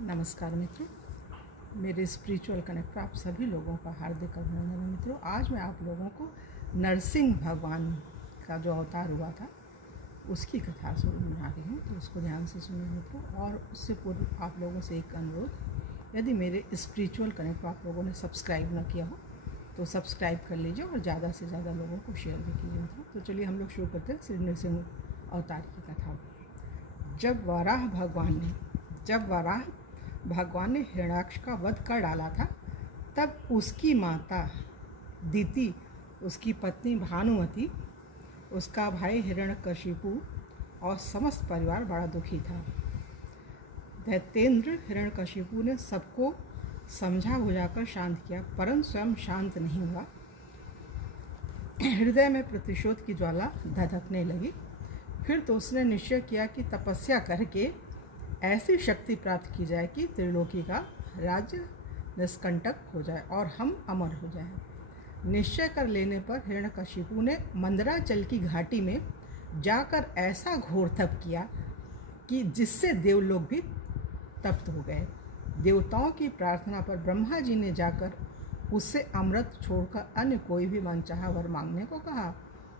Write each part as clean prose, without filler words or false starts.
नमस्कार मित्रों, मेरे स्पिरिचुअल कनेक्ट पर आप सभी लोगों का हार्दिक अभिनंदन है। मित्रों, आज मैं आप लोगों को नरसिंह भगवान का जो अवतार हुआ था उसकी कथा सुना रही हूँ, तो उसको ध्यान से सुनिए मित्रों। और उससे पूर्व आप लोगों से एक अनुरोध, यदि मेरे स्पिरिचुअल कनेक्ट को आप लोगों ने सब्सक्राइब ना किया हो तो सब्सक्राइब कर लीजिए और ज़्यादा से ज़्यादा लोगों को शेयर भी कीजिए मित्रों। तो चलिए हम लोग शुरू करते हैं श्री नरसिंह अवतार की कथा। जब वाराह भगवान ने हिरण्याक्ष का वध कर डाला था, तब उसकी माता दिति, उसकी पत्नी भानुमति, उसका भाई हिरण्यकशिपु और समस्त परिवार बड़ा दुखी था। दैत्येंद्र हिरण्यकशिपु ने सबको समझा बुझाकर शांत किया, परंतु स्वयं शांत नहीं हुआ। हृदय में प्रतिशोध की ज्वाला धधकने लगी। फिर तो उसने निश्चय किया कि तपस्या करके ऐसी शक्ति प्राप्त की जाए कि त्रिलोकी का राज्य निष्कंटक हो जाए और हम अमर हो जाएं। निश्चय कर लेने पर हिरण्यकशिपु ने मंदराचल की घाटी में जाकर ऐसा घोर तप किया कि जिससे देवलोक भी तप्त हो गए। देवताओं की प्रार्थना पर ब्रह्मा जी ने जाकर उससे अमृत छोड़कर अन्य कोई भी मनचाहा वर मांगने को कहा।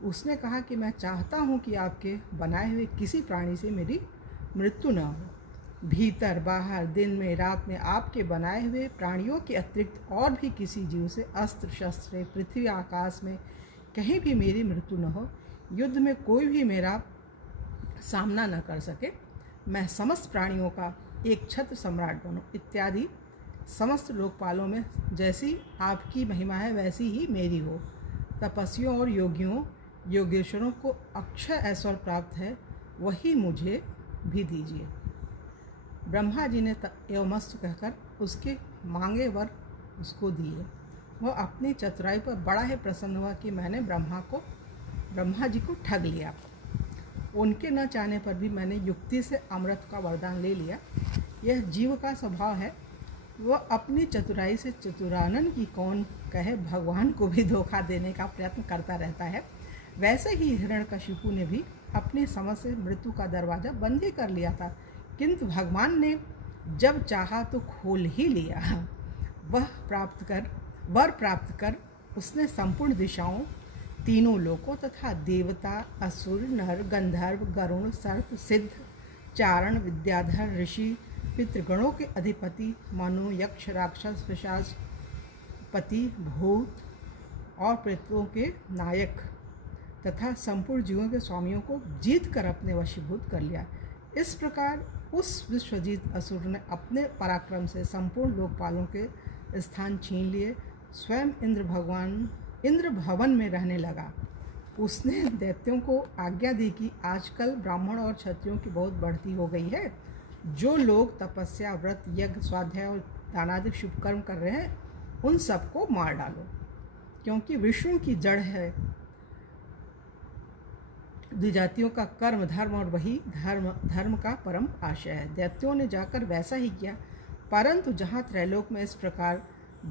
उसने कहा कि मैं चाहता हूँ कि आपके बनाए हुए किसी प्राणी से मेरी मृत्यु न हो। भीतर बाहर, दिन में रात में आपके बनाए हुए प्राणियों के अतिरिक्त और भी किसी जीव से, अस्त्र शस्त्र, पृथ्वी आकाश में कहीं भी मेरी मृत्यु न हो। युद्ध में कोई भी मेरा सामना न कर सके। मैं समस्त प्राणियों का एक छत्र सम्राट बनूं, इत्यादि समस्त लोकपालों में जैसी आपकी महिमा है वैसी ही मेरी हो। तपस्वियों और योगेश्वरों को अक्षय ऐश्वर्य प्राप्त है, वही मुझे भी दीजिए। ब्रह्मा जी ने एवमस्तु कहकर उसके मांगे वर उसको दिए। वह अपनी चतुराई पर बड़ा ही प्रसन्न हुआ कि मैंने ब्रह्मा जी को ठग लिया। उनके न चाहने पर भी मैंने युक्ति से अमृत का वरदान ले लिया। यह जीव का स्वभाव है, वह अपनी चतुराई से चतुरानन की कौन कहे, भगवान को भी धोखा देने का प्रयत्न करता रहता है। वैसे ही हिरण्यकशिपु ने भी अपनी समझ से मृत्यु का दरवाजा बंद ही कर लिया था, किंतु भगवान ने जब चाहा तो खोल ही लिया। वर प्राप्त कर उसने संपूर्ण दिशाओं, तीनों लोकों तथा देवता, असुर, नर, गंधर्व, गरुण, सर्प, सिद्ध, चारण, विद्याधर, ऋषि, पितृगणों के अधिपति, मनु, यक्ष, राक्षस, पिशाच, पति, भूत और प्रेतों के नायक तथा संपूर्ण जीवों के स्वामियों को जीत कर अपने वशीभूत कर लिया। इस प्रकार उस विश्वजीत असुर ने अपने पराक्रम से संपूर्ण लोकपालों के स्थान छीन लिए। स्वयं इंद्र भवन में रहने लगा। उसने दैत्यों को आज्ञा दी कि आजकल ब्राह्मण और क्षत्रियों की बहुत बढ़ती हो गई है। जो लोग तपस्या, व्रत, यज्ञ, स्वाध्याय और दानादि शुभ कर्म कर रहे हैं, उन सबको मार डालो, क्योंकि विष्णु की जड़ है द्विजातियों का कर्म धर्म, और वही धर्म का परम आशय है। दैत्यों ने जाकर वैसा ही किया, परंतु जहाँ त्रैलोक में इस प्रकार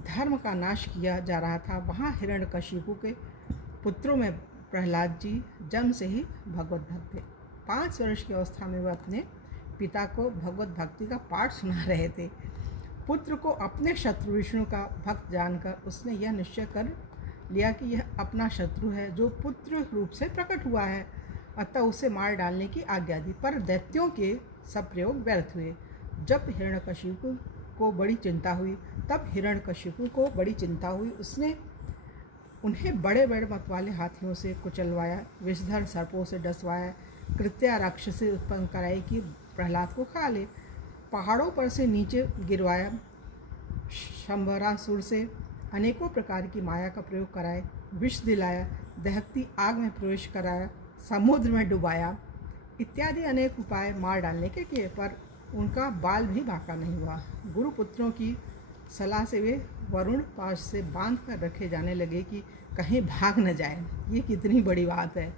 धर्म का नाश किया जा रहा था, वहाँ हिरण्यकशिपु के पुत्रों में प्रहलाद जी जन्म से ही भगवत भक्त थे। 5 वर्ष की अवस्था में वह अपने पिता को भगवत भक्ति का पाठ सुना रहे थे। पुत्र को अपने शत्रु विष्णु का भक्त जानकर उसने यह निश्चय कर लिया कि यह अपना शत्रु है जो पुत्र रूप से प्रकट हुआ है, अतः उसे मार डालने की आज्ञा दी। पर दैत्यों के सब प्रयोग व्यर्थ हुए। जब हिरण्यकशिपु को बड़ी चिंता हुई, उसने उन्हें बड़े बड़े मतवाले हाथियों से कुचलवाया, विषधर सर्पों से डसवाया, कृत्या राक्षसी उत्पन्न कराई कि प्रहलाद को खा ले, पहाड़ों पर से नीचे गिरवाया, शंभरासुर से अनेकों प्रकार की माया का प्रयोग कराए, विष दिलाया, दहकती आग में प्रवेश कराया, समुद्र में डुबाया, इत्यादि अनेक उपाय मार डालने के किए, पर उनका बाल भी बांका नहीं हुआ। गुरुपुत्रों की सलाह से वे वरुण पाश से बांध कर रखे जाने लगे कि कहीं भाग न जाए। ये कितनी बड़ी बात है।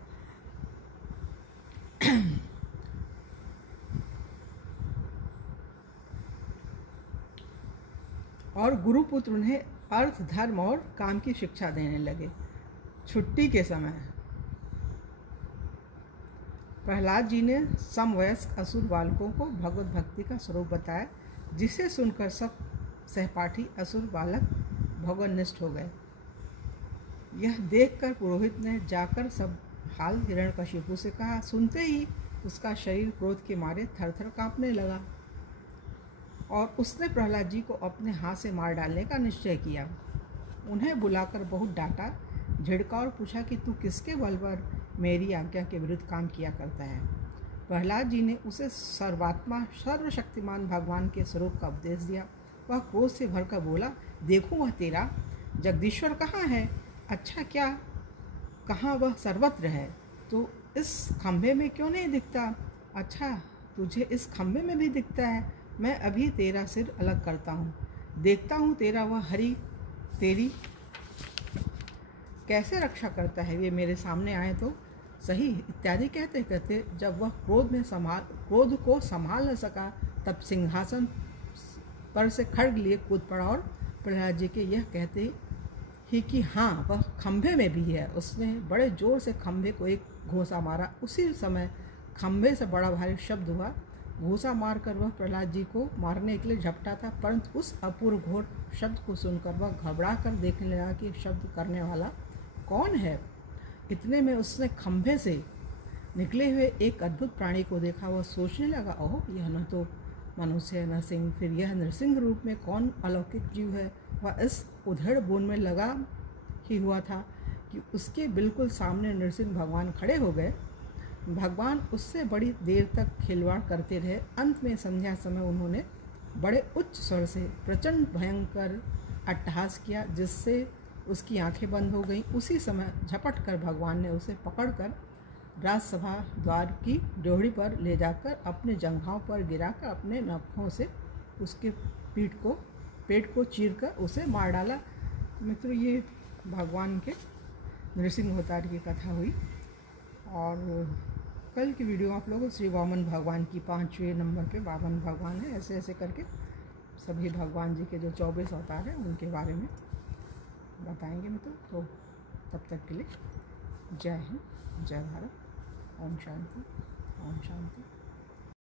और गुरुपुत्र उन्हें अर्थ, धर्म और काम की शिक्षा देने लगे। छुट्टी के समय प्रहलाद जी ने समवयस्क असुर बालकों को भगवत भक्ति का स्वरूप बताया। जिसे सुनकर सब सहपाठी असुर बालक भगवाननिष्ठ हो गए। यह देखकर पुरोहित ने जाकर सब हाल हिरण्यकशिपु से कहा। सुनते ही उसका शरीर क्रोध के मारे थरथर कांपने लगा और उसने प्रहलाद जी को अपने हाथ से मार डालने का निश्चय किया। उन्हें बुलाकर बहुत डांटा, झिड़का और पूछा कि तू किसके बल पर मेरी आज्ञा के विरुद्ध काम किया करता है। प्रहलाद जी ने उसे सर्वात्मा सर्वशक्तिमान भगवान के स्वरूप का उपदेश दिया। वह क्रोध से भरकर बोला, देखूं वह तेरा जगदीश्वर कहाँ है? अच्छा, क्या कहाँ वह सर्वत्र है? तो इस खंभे में क्यों नहीं दिखता? अच्छा, तुझे इस खंभे में भी दिखता है। मैं अभी तेरा सिर अलग करता हूँ, देखता हूँ तेरा वह हरि तेरी कैसे रक्षा करता है। वे मेरे सामने आए तो सही इत्यादि कहते कहते जब वह क्रोध को संभाल न सका, तब सिंहासन पर से खड्ग लिए कूद पड़ा और प्रहलाद जी के यह कहते ही कि हाँ, वह खंभे में भी है। उसने बड़े जोर से खंभे को एक घूंसा मारा। उसी समय खंभे से बड़ा भारी शब्द हुआ। घूंसा मारकर वह प्रहलाद जी को मारने के लिए झपटा था, परंतु उस अपूर्व घोर शब्द को सुनकर वह घबरा कर देखने लगा कि शब्द करने वाला कौन है। इतने में उसने खंभे से निकले हुए एक अद्भुत प्राणी को देखा। वह सोचने लगा, ओह, यह न तो मनुष्य है न सिंह, फिर यह नृसिंह रूप में कौन अलौकिक जीव है। वह इस उधेड़ बुन में लगा ही हुआ था कि उसके बिल्कुल सामने नृसिंह भगवान खड़े हो गए। भगवान उससे बड़ी देर तक खिलवाड़ करते रहे। अंत में संध्या समय उन्होंने बड़े उच्च स्वर से प्रचंड भयंकर अट्टहास किया, जिससे उसकी आंखें बंद हो गईं। उसी समय झपट कर भगवान ने उसे पकड़कर राजसभा द्वार की ड्योढ़ी पर ले जाकर अपने जंघाओं पर गिराकर अपने नखों से उसके पेट को चीरकर उसे मार डाला। मित्रों, ये भगवान के नृसिंह अवतार की कथा हुई। और कल की वीडियो आप लोगों को श्री वामन भगवान की 5वें नंबर पे वामन भगवान है, ऐसे ऐसे करके सभी भगवान जी के जो 24 अवतार हैं उनके बारे में बताएंगे मित्रों। तो तब तक के लिए जय हिंद, जय भारत, ओम शांति, ओम शांति।